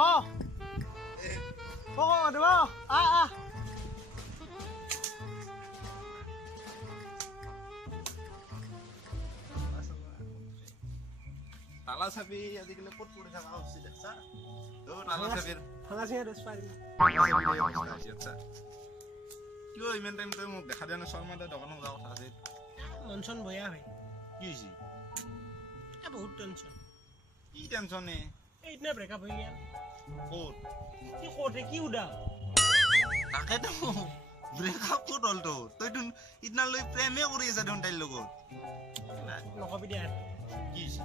Oh. Oh, đúng không? তালা চাবি আজিকালি ক'ত পৰি থকা হৈছে দেখছা তালা চাবিৰ ভাঙা চিঙা দছ পাই কিয় ইমান টাইম তই মোক দেখা দিয়া নাই শৰ্মা দা দোকানত যোৱা কথা আছিল মনচন বয়া হয় কি হৈছে বহুত টেনচন কি টেনচন এইদিনা ব্ৰেকআপ হৈ গেল ক'ত কি ক'তে কি উদা তাকেতো ব্ৰেকআপ ক'ত হ'ল তোৰ তইতো ইদিনালৈ প্ৰেমে কৰি আছা দেখোন তাইৰ লগত নকবি দিয়া কি হৈছে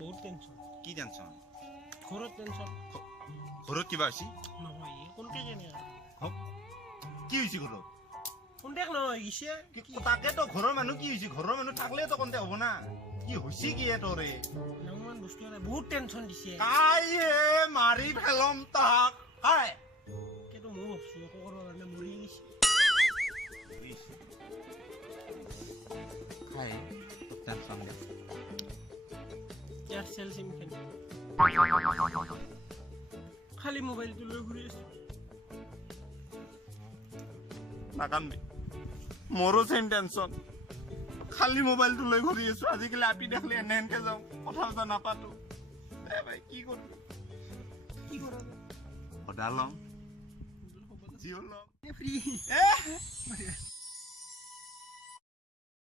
বহুত টেনচন কি টেনচন ঘৰত টেনচন ঘৰত কিবা হৈছে নহয় কোনকে কেনে কি হৈছে ঘৰত কোনটেক নহয় গিছে তাকেতো ঘৰৰ মানুহ কি হৈছে ঘৰৰ মানুহ থাকলেতো কন্তে হ'ব না কি হৈছে কি তোৰে নামান বস্তু এটা বহুত টেনচন দিছে কাইহে মাৰি ফেলম তাক কাই কিন্তু মই ভাবছো একো কৰিব কাৰণে মৰি গৈছে কাই টেনচন দে এয়াৰচেল চিম খেলি খালি মোবাইলটো লৈ ঘূৰি আছো নাকান্দি মোৰো চেম টেনচন খালি মোবাইলটো লৈ ঘূৰি আছো আজিকালি আপি দেখলে এনেকে যাওঁ কথা পতা নাপাতো ভাই কি কৰো সদা লম জিঅ' লম ফ্ৰী